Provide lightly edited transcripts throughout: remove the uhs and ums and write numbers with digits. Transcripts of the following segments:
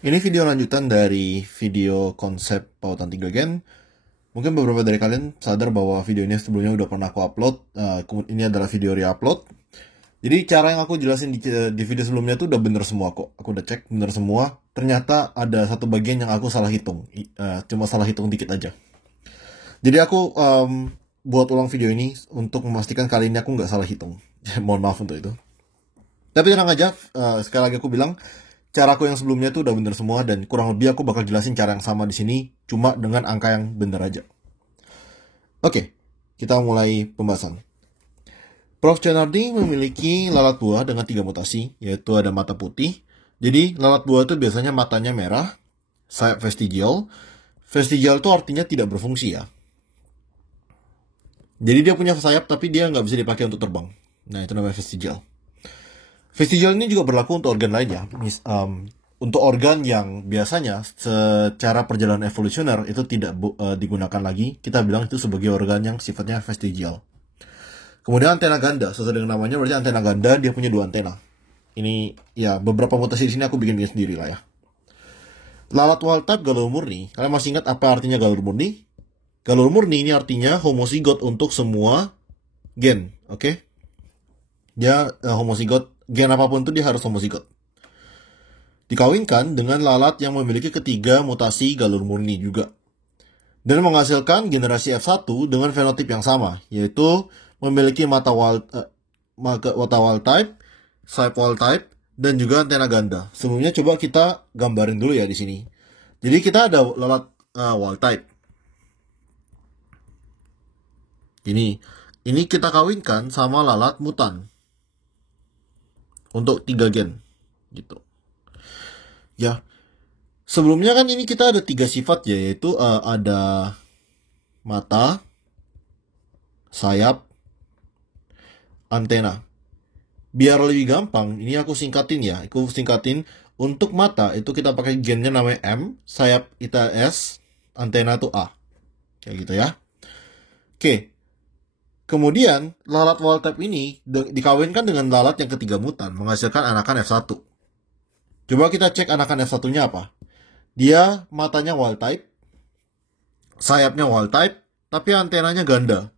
Ini video lanjutan dari video konsep pautan 3 gen. Mungkin beberapa dari kalian sadar bahwa video ini sebelumnya udah pernah aku upload. Ini adalah video re-upload. Jadi cara yang aku jelasin di video sebelumnya tuh udah bener semua kok. Aku udah cek bener semua. Ternyata ada satu bagian yang aku salah hitung. Cuma salah hitung dikit aja. Jadi aku buat ulang video ini untuk memastikan kali ini aku nggak salah hitung. Mohon maaf untuk itu. Tapi tenang aja, sekali lagi aku bilang, caraku yang sebelumnya tuh udah bener semua dan kurang lebih aku bakal jelasin cara yang sama di sini, cuma dengan angka yang bener aja. Oke, kita mulai pembahasan. Prof. Gennady memiliki lalat buah dengan 3 mutasi, yaitu ada mata putih. Jadi lalat buah itu biasanya matanya merah, sayap vestigial. Vestigial itu artinya tidak berfungsi ya. Jadi dia punya sayap tapi dia nggak bisa dipakai untuk terbang. Nah itu namanya vestigial. Vestigial ini juga berlaku untuk organ lain ya. Untuk organ yang biasanya secara perjalanan evolusioner itu tidak digunakan lagi, kita bilang itu sebagai organ yang sifatnya vestigial. Kemudian antena ganda, sesuai dengan namanya berarti antena ganda dia punya 2 antena. Ini ya beberapa mutasi di sini aku bikin sendiri lah ya. Lalat wild type galur murni. Kalian masih ingat apa artinya galur murni? Galur murni ini artinya homozigot untuk semua gen, oke? Dia homozigot, gen apapun itu dia harus homozigot. Dikawinkan dengan lalat yang memiliki ketiga mutasi galur murni juga. Dan menghasilkan generasi F1 dengan fenotip yang sama, yaitu memiliki mata wild type, sayap wild type, dan juga antena ganda. Sebelumnya coba kita gambarin dulu ya di sini. Jadi kita ada lalat wild type. Ini kita kawinkan sama lalat mutan. Untuk 3 gen gitu. Ya. Sebelumnya kan ini kita ada 3 sifat ya, yaitu ada mata, sayap, antena. Biar lebih gampang, ini aku singkatin ya. Aku singkatin untuk mata itu kita pakai gennya namanya M, sayap kita S, antena itu A. Kayak gitu ya. Oke. Kemudian lalat wild type ini dikawinkan dengan lalat yang ketiga mutan, menghasilkan anakan F1. Coba kita cek anakan F1-nya apa. Dia matanya wild type, sayapnya wild type, tapi antenanya ganda.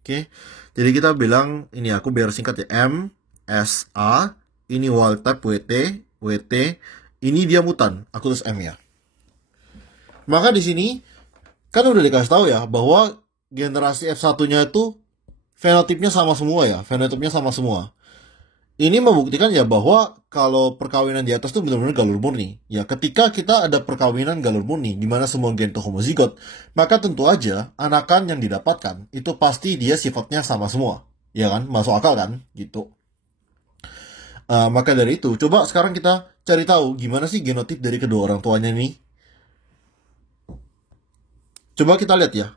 Oke. Jadi kita bilang, ini aku biar singkat ya, M, S, A, ini wild type WT, ini dia mutan, aku tulis M ya. Maka di sini kan udah dikasih tahu ya bahwa generasi F1-nya itu fenotipnya sama semua ya, fenotipnya sama semua. Ini membuktikan ya bahwa kalau perkawinan di atas itu benar-benar galur murni. Ya, ketika kita ada perkawinan galur murni, di mana semua gen itu homozigot, maka tentu aja anakan yang didapatkan itu pasti dia sifatnya sama semua. Ya kan? Masuk akal kan? Gitu. Maka dari itu, coba sekarang kita cari tahu gimana sih genotip dari kedua orang tuanya ini. Coba kita lihat ya.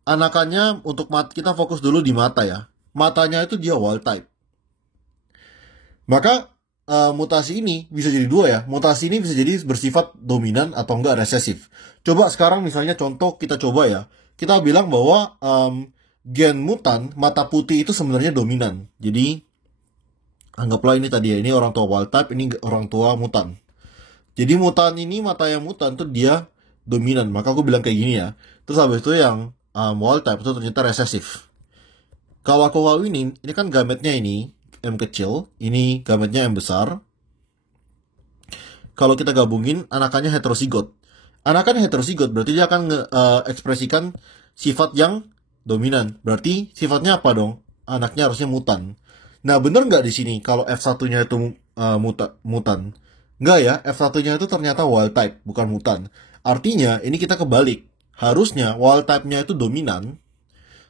Anakannya untuk kita fokus dulu di mata ya. Matanya itu dia wild type. Maka mutasi ini bisa jadi 2 ya. Mutasi ini bisa jadi bersifat dominan atau enggak resesif. Coba sekarang misalnya contoh kita coba ya. Kita bilang bahwa gen mutan mata putih itu sebenarnya dominan. Jadi anggaplah ini tadi ya. Ini orang tua wild type, ini orang tua mutan. Jadi mutan ini, mata yang mutan tuh dia dominan. Maka aku bilang kayak gini ya. Terus habis itu yang wild type itu ternyata resesif. Kalau aku kawinin, ini kan gametnya ini M kecil, ini gametnya M besar. Kalau kita gabungin, anakannya heterozigot. Anakan heterozigot berarti dia akan ekspresikan sifat yang dominan. Berarti sifatnya apa dong? Anaknya harusnya mutan. Nah, bener nggak di sini kalau F1-nya itu mutan? Nggak ya, F1-nya itu ternyata wild type, bukan mutan. Artinya, ini kita kebalik. Harusnya wild type-nya itu dominan,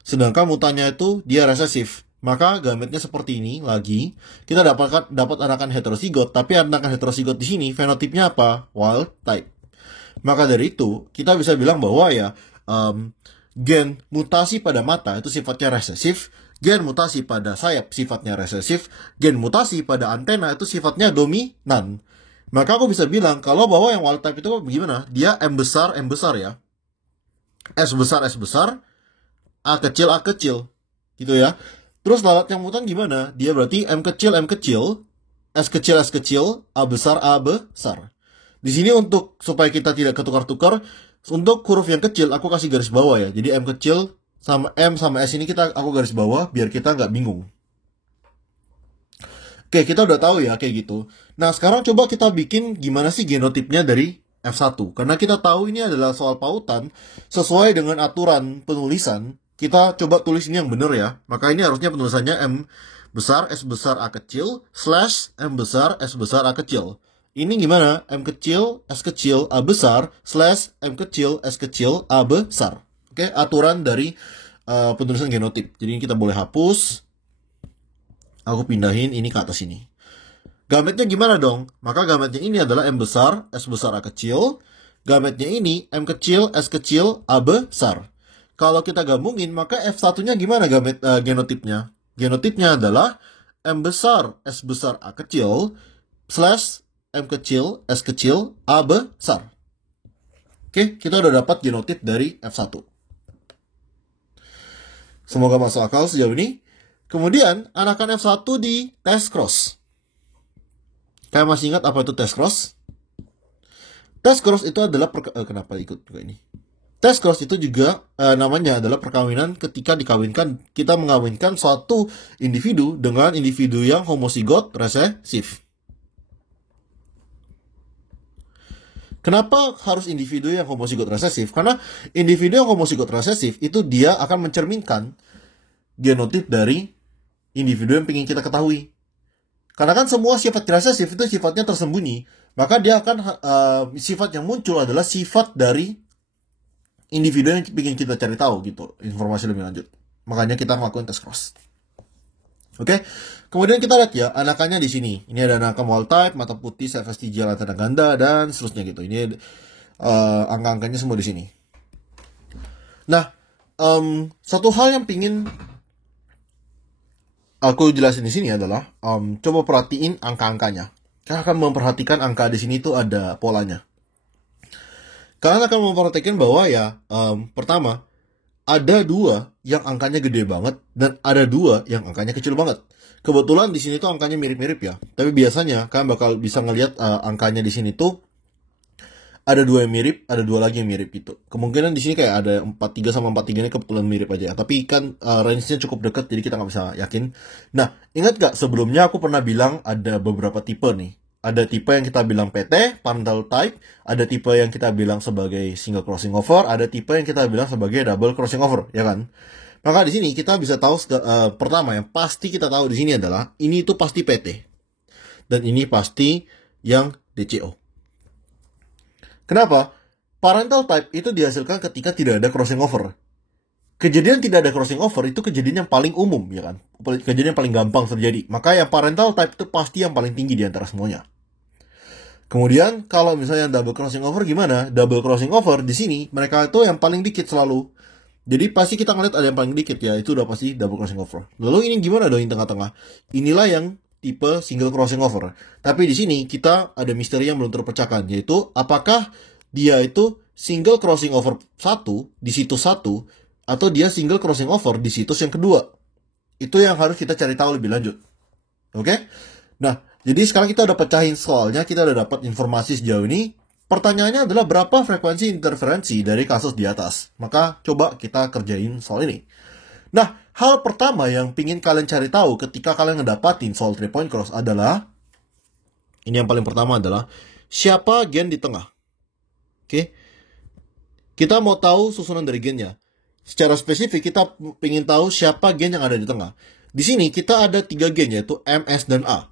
sedangkan mutannya itu dia resesif. Maka gametnya seperti ini lagi, kita dapat anakan heterozigot, tapi anakan heterozigot di sini fenotipnya apa? Wild type. Maka dari itu, kita bisa bilang bahwa ya gen mutasi pada mata itu sifatnya resesif, gen mutasi pada sayap sifatnya resesif, gen mutasi pada antena itu sifatnya dominan. Maka aku bisa bilang kalau bahwa yang wild type itu bagaimana? Dia M besar ya. S besar, A kecil, gitu ya. Terus lalat yang mutan gimana? Dia berarti M kecil, S kecil, A besar. Di sini untuk supaya kita tidak ketukar-tukar, untuk huruf yang kecil aku kasih garis bawah ya. Jadi M kecil sama M sama S ini aku garis bawah biar kita nggak bingung. Oke, kita udah tahu ya kayak gitu. Nah, sekarang coba kita bikin gimana sih genotipnya dari F1. Karena kita tahu ini adalah soal pautan sesuai dengan aturan penulisan. Kita coba tulis ini yang benar ya. Maka ini harusnya penulisannya M besar S besar A kecil slash M besar S besar A kecil. Ini gimana? M kecil, S kecil, A besar, slash M kecil, S kecil, A besar. Oke, aturan dari penulisan genotip. Jadi kita boleh hapus. Aku pindahin ini ke atas ini. Gametnya gimana dong? Maka gametnya ini adalah M besar, S besar, A kecil. Gametnya ini M kecil, S kecil, A besar. Kalau kita gabungin, maka F1-nya gimana genotipnya? Genotipnya adalah M besar, S besar, A kecil, slash M kecil, S kecil, A besar. Oke, kita udah dapat genotip dari F1. Semoga masuk akal sejauh ini. Kemudian, anakan F1 di test cross. Kalian masih ingat apa itu test cross? Test cross itu adalah kenapa ikut juga ini? Test cross itu juga namanya adalah perkawinan ketika dikawinkan. Kita mengawinkan suatu individu dengan individu yang homozigot resesif. Kenapa harus individu yang homozigot resesif? Karena individu yang homozigot resesif itu dia akan mencerminkan genotip dari individu yang ingin kita ketahui. Karena kan semua sifat resesif itu sifatnya tersembunyi, maka dia akan sifat yang muncul adalah sifat dari individu yang ingin kita cari tahu gitu, informasi lebih lanjut. Makanya kita ngelakuin test cross. Oke, kemudian kita lihat ya anakannya di sini. Ini ada anakan wild type, mata putih, self vestigial, antena ganda dan seterusnya gitu. Ini angka-angkanya semua di sini. Nah, satu hal yang pingin aku jelasin di sini adalah coba perhatiin angka-angkanya. Kalian akan memperhatikan angka di sini itu ada polanya. Kalian akan memperhatikan bahwa ya pertama ada 2 yang angkanya gede banget dan ada 2 yang angkanya kecil banget. Kebetulan di sini tuh angkanya mirip-mirip ya. Tapi biasanya kalian bakal bisa ngelihat angkanya di sini tuh ada 2 yang mirip, ada 2 lagi yang mirip gitu. Kemungkinan di sini kayak ada 43 sama 43 ini kebetulan mirip aja ya. Tapi kan range-nya cukup dekat jadi kita nggak bisa yakin. Nah, ingat gak sebelumnya aku pernah bilang ada beberapa tipe nih. Ada tipe yang kita bilang PT, parental type, ada tipe yang kita bilang sebagai single crossing over, ada tipe yang kita bilang sebagai double crossing over, ya kan? Maka di sini kita bisa tahu pertama yang pasti kita tahu di sini adalah ini itu pasti PT. Dan ini pasti yang DCO. Kenapa? Parental type itu dihasilkan ketika tidak ada crossing over. Kejadian tidak ada crossing over itu kejadian yang paling umum, ya kan? Kejadian yang paling gampang terjadi. Maka yang parental type itu pasti yang paling tinggi di antara semuanya. Kemudian kalau misalnya double crossing over gimana? Double crossing over di sini mereka itu yang paling dikit selalu. Jadi pasti kita ngeliat ada yang paling dikit ya, itu udah pasti double crossing over. Lalu ini gimana dong yang tengah-tengah? Inilah yang tipe single crossing over. Tapi di sini kita ada misteri yang belum terpecahkan, yaitu apakah dia itu single crossing over 1 di situs 1 atau dia single crossing over di situs yang kedua. Itu yang harus kita cari tahu lebih lanjut. Oke? Nah, jadi sekarang kita udah pecahin soalnya, kita udah dapat informasi sejauh ini. Pertanyaannya adalah berapa frekuensi interferensi dari kasus di atas. Maka coba kita kerjain soal ini. Nah, hal pertama yang pingin kalian cari tahu ketika kalian ngedapatin soal 3 point cross adalah, ini yang paling pertama adalah, siapa gen di tengah? Oke? Kita mau tahu susunan dari gennya. Secara spesifik kita pingin tahu siapa gen yang ada di tengah. Di sini kita ada 3 gen yaitu M, S, dan A.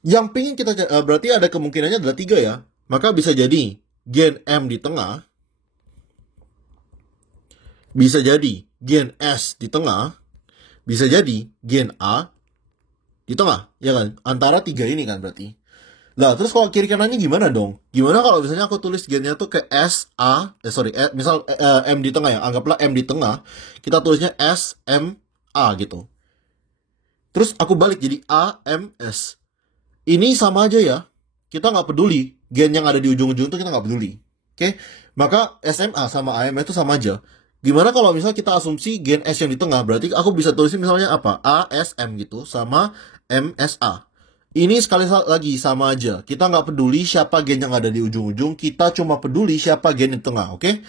Yang pingin kita berarti ada kemungkinannya adalah 3 ya. Maka bisa jadi gen M di tengah, bisa jadi gen S di tengah, bisa jadi gen A di tengah, ya kan? Antara 3 ini kan berarti. Nah, terus kalau kiri kanannya gimana dong? Gimana kalau misalnya aku tulis gennya tuh ke S, A, misal M di tengah ya, anggaplah M di tengah, kita tulisnya S, M, A gitu. Terus aku balik jadi A, M, S. Ini sama aja ya, kita nggak peduli. Gen yang ada di ujung-ujung itu kita nggak peduli. Oke? Maka SMA sama AM itu sama aja. Gimana kalau misalnya kita asumsi gen S yang di tengah, berarti aku bisa tulisin misalnya apa? A, S, M gitu, sama M, S, A. Ini sekali lagi sama aja. Kita nggak peduli siapa gen yang ada di ujung-ujung. Kita cuma peduli siapa gen di tengah, oke?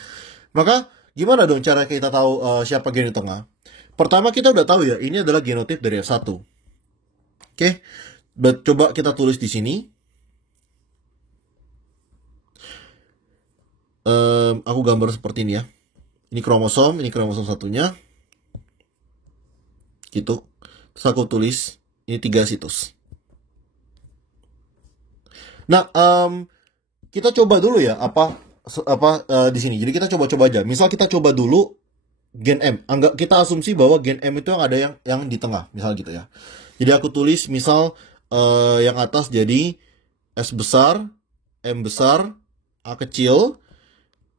Maka gimana dong cara kita tahu siapa gen di tengah? Pertama kita udah tahu ya, ini adalah genotip dari F1. Oke? Coba kita tulis di sini. Aku gambar seperti ini ya. Ini kromosom satunya. Gitu. Terus aku tulis ini 3 situs. Nah, kita coba dulu ya di sini. Jadi kita coba-coba aja. Misal kita coba dulu gen M. Kita asumsi bahwa gen M itu yang ada yang di tengah, misal gitu ya. Jadi aku tulis misal yang atas jadi S besar, M besar, A kecil,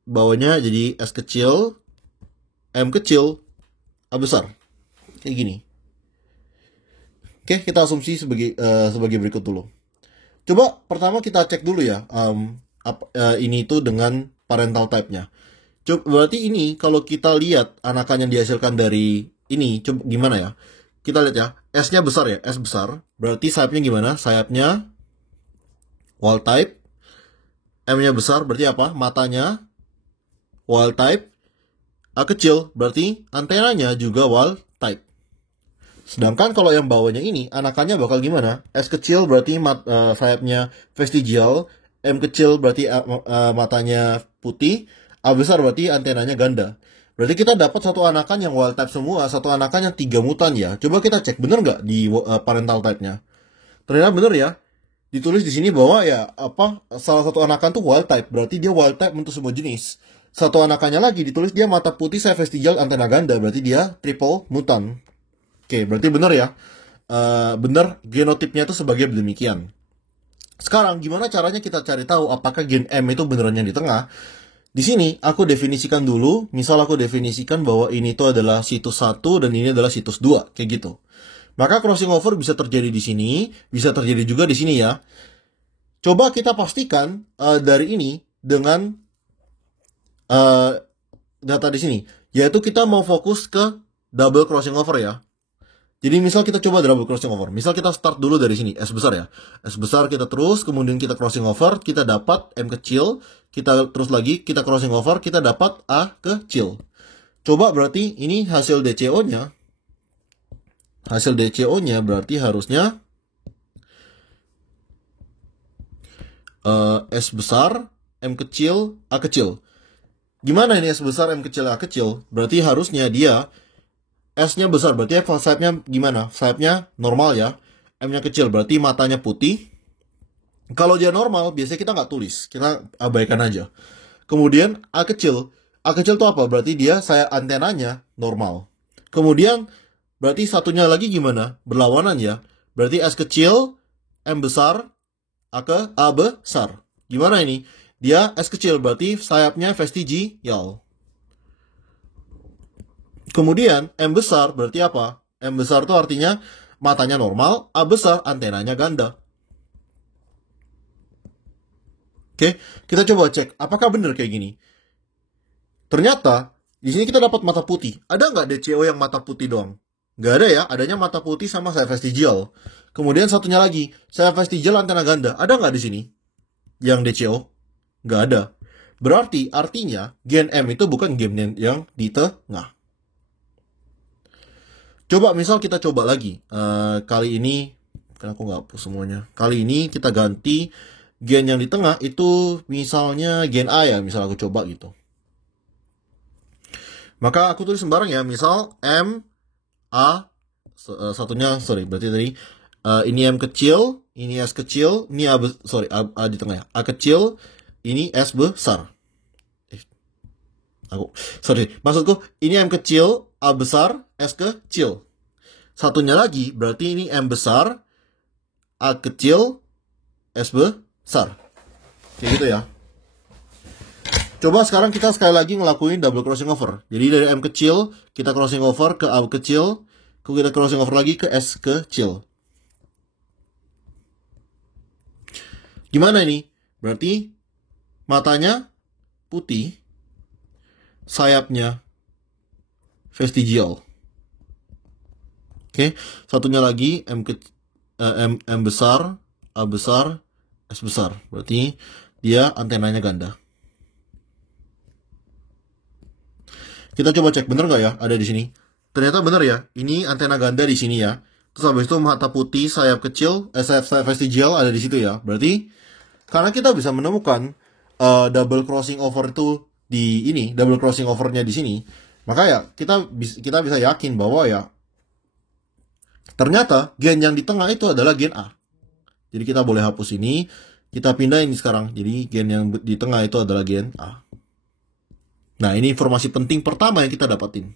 bawahnya jadi S kecil, M kecil, A besar. Kayak gini. Oke, kita asumsi sebagai berikut dulu. Coba pertama kita cek dulu ya, ini itu dengan parental type-nya. Berarti ini kalau kita lihat anakan yang dihasilkan dari ini, coba gimana ya? Kita lihat ya, S-nya besar ya, S besar. Berarti sayapnya gimana? Sayapnya wild type. M-nya besar, berarti apa? Matanya wild type. A kecil, berarti antenanya juga wild type. Sedangkan kalau yang bawahnya ini, anakannya bakal gimana? S kecil berarti sayapnya vestigial, M kecil berarti matanya putih, A besar berarti antenanya ganda. Berarti kita dapat satu anakan yang wild type semua, satu anakan yang 3 mutan ya. Coba kita cek bener nggak di parental type-nya? Ternyata bener ya. Ditulis di sini bahwa ya salah satu anakan tuh wild type, berarti dia wild type untuk semua jenis. Satu anakannya lagi ditulis dia mata putih, sayap vestigial, antena ganda, berarti dia triple mutan. Oke, berarti benar ya. Benar genotipnya itu sebagai demikian. Sekarang gimana caranya kita cari tahu apakah gen M itu beneran yang di tengah? Di sini aku definisikan dulu. Misal aku definisikan bahwa ini itu adalah situs 1 dan ini adalah situs 2, kayak gitu. Maka crossing over bisa terjadi di sini, bisa terjadi juga di sini ya. Coba kita pastikan dari ini dengan data di sini, yaitu kita mau fokus ke double crossing over ya. Jadi misal kita coba double crossing over. Misal kita start dulu dari sini, S besar ya. S besar kita terus, kemudian kita crossing over, kita dapat M kecil, kita terus lagi, kita crossing over, kita dapat A kecil. Coba berarti ini hasil DCO-nya. Hasil DCO-nya berarti harusnya S besar, M kecil, A kecil. Gimana ini S besar, M kecil, A kecil? Berarti harusnya dia S-nya besar, berarti sayapnya gimana? Sayapnya normal ya. M-nya kecil, berarti matanya putih. Kalau dia normal, biasanya kita nggak tulis. Kita abaikan aja. Kemudian A kecil. A kecil itu apa? Berarti dia antenanya normal. Kemudian, berarti satunya lagi gimana? Berlawanan ya. Berarti S kecil, M besar, A besar. Gimana ini? Dia S kecil, berarti sayapnya vestigial. Kemudian M besar berarti apa? M besar itu artinya matanya normal, A besar antenanya ganda. Oke, kita coba cek apakah benar kayak gini. Ternyata di sini kita dapat mata putih. Ada nggak DCO yang mata putih doang? Nggak ada ya, adanya mata putih sama sayap vestigial. Kemudian satunya lagi, sayap vestigial antena ganda. Ada nggak di sini yang DCO? Nggak ada. Berarti artinya gen M itu bukan gen yang di tengah. Coba misal kita coba lagi. Kali ini, kan aku nggak hapus semuanya. Kali ini kita ganti gen yang di tengah itu misalnya gen A ya. Misal aku coba gitu. Maka aku tulis sembarang ya. Misal M, A, berarti tadi ini M kecil, ini S kecil, ini A di tengah ya. A kecil, ini S besar. Maksudku ini M kecil, A besar, S kecil. Satunya lagi, berarti ini M besar, A kecil, S besar. Kayak gitu ya. Coba sekarang kita sekali lagi ngelakuin double crossing over. Jadi dari M kecil, kita crossing over ke A kecil, kita crossing over lagi ke S kecil. Gimana ini? Berarti matanya putih, sayapnya vestigial. Oke, satunya lagi M besar, A besar, S besar. Berarti dia antenanya ganda. Kita coba cek bener nggak ya ada di sini. Ternyata bener ya. Ini antena ganda di sini ya. Terus habis itu mata putih sayap kecil, sayap vestigial ada di situ ya. Berarti karena kita bisa menemukan double crossing over itu di ini, double crossing overnya di sini, maka ya kita bisa yakin bahwa ya ternyata gen yang di tengah itu adalah gen A. Jadi kita boleh hapus ini, kita pindah ini sekarang. Jadi gen yang di tengah itu adalah gen A. Nah, ini informasi penting pertama yang kita dapatin.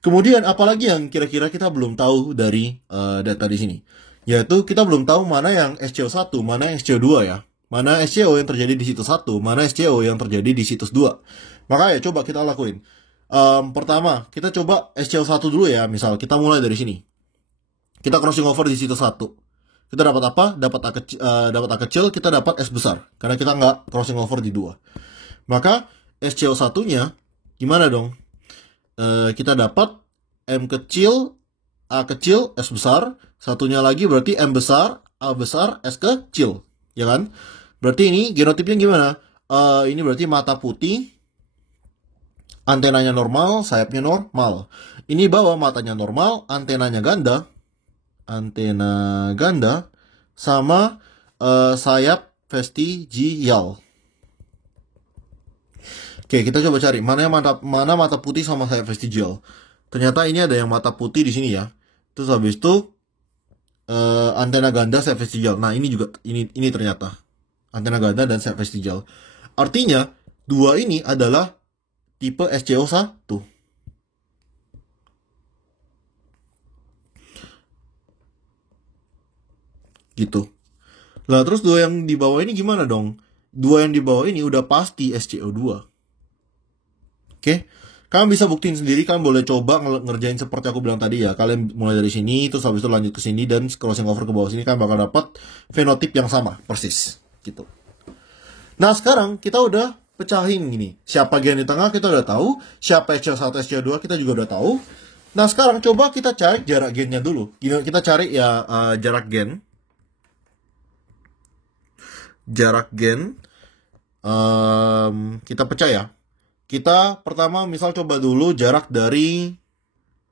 Kemudian apalagi yang kira-kira kita belum tahu dari data di sini? Yaitu kita belum tahu mana yang SCO1, mana yang SCO2 ya. Mana SCO yang terjadi di situs 1, mana SCO yang terjadi di situs 2. Maka ya coba kita lakuin. Pertama, kita coba SCO1 dulu ya. Misal kita mulai dari sini. Kita crossing over di situs 1. Kita dapat apa? Dapat A kecil, kita dapat S besar. Karena kita nggak crossing over di 2. Maka SCO1-nya gimana dong? Kita dapat M kecil, A kecil, S besar. Satunya lagi berarti M besar, A besar, S kecil. Ya kan? Berarti ini genotipnya gimana? Ini berarti mata putih, antenanya normal, sayapnya normal. Ini bawah matanya normal, antenanya ganda. Antena ganda sama sayap vestigial. Oke, kita coba cari mana mata putih sama sayap vestigial. Ternyata ini ada yang mata putih di sini ya. Terus habis itu antena ganda sayap vestigial. Nah, ini juga ini ternyata antena ganda dan sayap vestigial. Artinya dua ini adalah tipe SCO1. Gitu. Lah terus dua yang di bawah ini gimana dong? Dua yang di bawah ini udah pasti SCO2. Oke? Kalian bisa buktiin sendiri, kalian boleh coba ngerjain seperti aku bilang tadi ya. Kalian mulai dari sini, terus habis itu lanjut ke sini dan crossing over ke bawah sini, kalian bakal dapat fenotip yang sama, persis. Gitu. Nah sekarang kita udah pecahin gini. Siapa gen di tengah kita udah tahu, siapa SCO1, SCO2 kita juga udah tahu. Nah sekarang coba kita cari jarak gennya dulu. Kita cari ya jarak gen. Jarak gen kita pecah ya. Kita pertama misal coba dulu jarak dari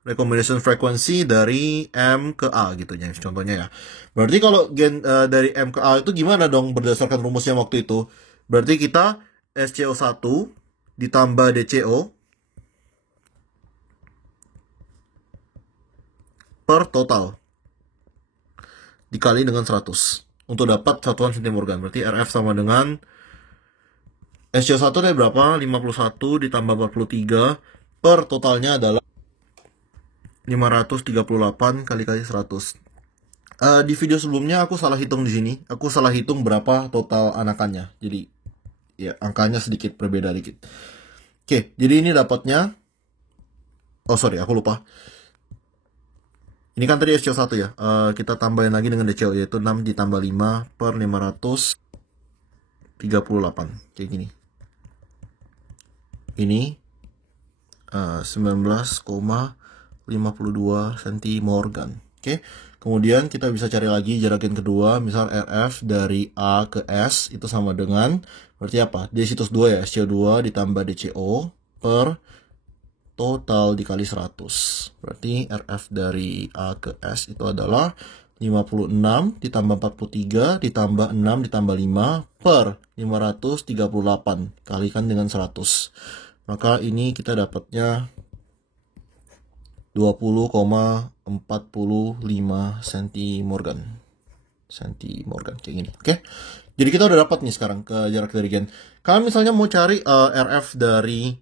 recombination frequency dari M ke A gitu ya contohnya ya. Berarti kalau gen dari M ke A itu gimana dong berdasarkan rumusnya waktu itu? Berarti kita SCO1 ditambah DCO per total dikali dengan 100 untuk dapat satuan centimorgan. Berarti RF sama dengan SCO1 dari berapa? 51 ditambah 43 per totalnya adalah 538 kali 100. Di video sebelumnya aku salah hitung di sini. Aku salah hitung berapa total anakannya. Jadi ya angkanya sedikit berbeda dikit. Oke, jadi ini dapatnya. Oh sorry, aku lupa. Ini kan tadi SCO1 ya. Kita tambahin lagi dengan DCO yaitu 6 ditambah 5 per 538. Kayak gini. Ini 19,52 centimorgan. Oke. Kemudian kita bisa cari lagi jarak gen kedua, misal RF dari A ke S itu sama dengan berarti apa? Di situs 2 ya, SCO2 ditambah DCO per total dikali 100. Berarti RF dari A ke S itu adalah 56 ditambah 43 ditambah 6 ditambah 5 per 538 kalikan dengan 100. Maka ini kita dapatnya 20,45 centimorgan. Centimorgan kayak gini. Oke. Jadi kita udah dapat nih sekarang ke jarak dari gen. Kalau misalnya mau cari RF dari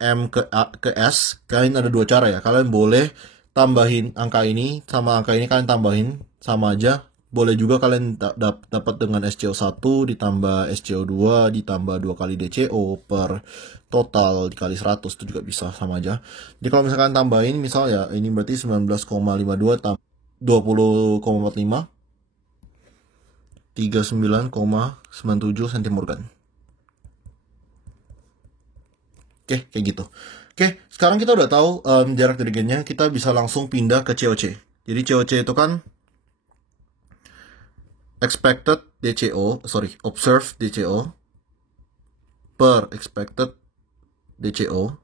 M ke S, kalian ada dua cara ya. Kalian boleh tambahin angka ini sama angka ini, kalian tambahin sama aja. Boleh juga kalian dapat dengan SCO1 ditambah SCO2 ditambah 2 kali DCO per total dikali 100 itu juga bisa sama aja. Jadi kalau misalkan tambahin misal ya ini berarti 19,52 tambah 20,45 39,97 centimorgan. Oke, kayak gitu. Oke, sekarang kita udah tahu jarak dari gennya, kita bisa langsung pindah ke COC. Jadi COC itu kan expected DCO, observed DCO per expected DCO.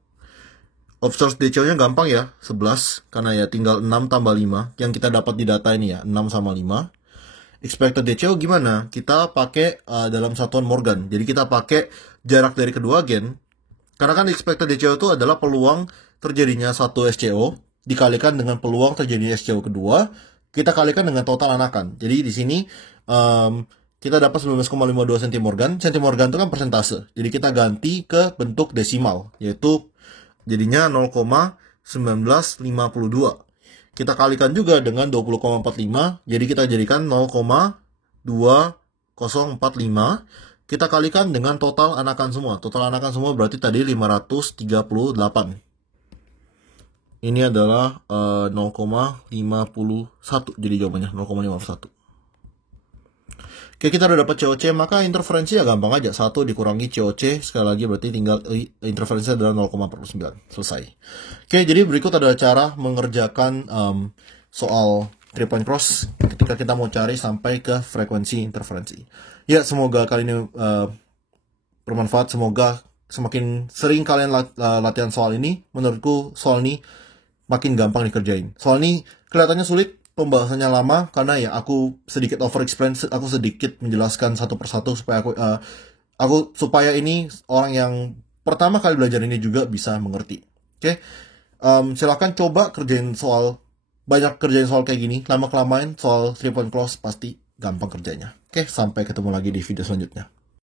Observed DCO-nya gampang ya, 11, karena ya tinggal 6 tambah 5, yang kita dapat di data ini ya, 6 sama 5. Expected DCO gimana? Kita pakai dalam satuan Morgan, jadi kita pakai jarak dari kedua gen, karena kan expected DCO itu adalah peluang terjadinya satu SCO, dikalikan dengan peluang terjadinya SCO kedua, kita kalikan dengan total anakan. Jadi di sini kita dapat 19,52 centimorgan. Centimorgan itu kan persentase. Jadi kita ganti ke bentuk desimal, yaitu jadinya 0,1952. Kita kalikan juga dengan 20,45, jadi kita jadikan 0,2045. Kita kalikan dengan total anakan semua. Total anakan semua berarti tadi 538. Ini adalah 0,51, jadi jawabannya 0,51. Oke, kita udah dapat COC, maka interferensi ya gampang aja. 1 dikurangi COC, sekali lagi berarti tinggal interferensi adalah 0,49. Selesai. Oke, jadi berikut adalah cara mengerjakan soal 3-point cross ketika kita mau cari sampai ke frekuensi interferensi. Ya, semoga kali ini bermanfaat. Semoga semakin sering kalian latihan soal ini, menurutku soal ini makin gampang dikerjain. Soal ini kelihatannya sulit, pembahasannya lama, karena ya aku sedikit over-explain, aku sedikit menjelaskan satu persatu supaya supaya ini orang yang pertama kali belajar ini juga bisa mengerti. Oke, silakan coba kerjain soal, banyak kerjain soal kayak gini, lama-kelamaan soal 3-point cross pasti gampang kerjanya. Oke, sampai ketemu lagi di video selanjutnya.